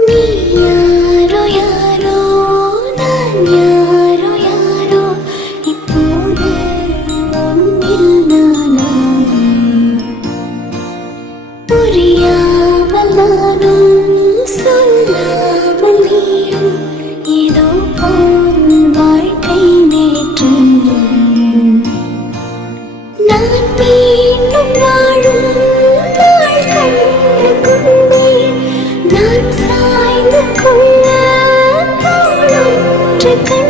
நீ யாரோ யாரோ நான் யாரோ யாரோ இப்போது உன்னில் நானா புரியாமல் நானும் சொல்லாமல் நீயும் ஏதோ போல் வாழ்க்கை நேற்று நான் மீண்டும் வாழும் நாள் கண்டு கொண்டேன் நான் சாய்ந்து கொள்ள தோளொன்று கண்டேன்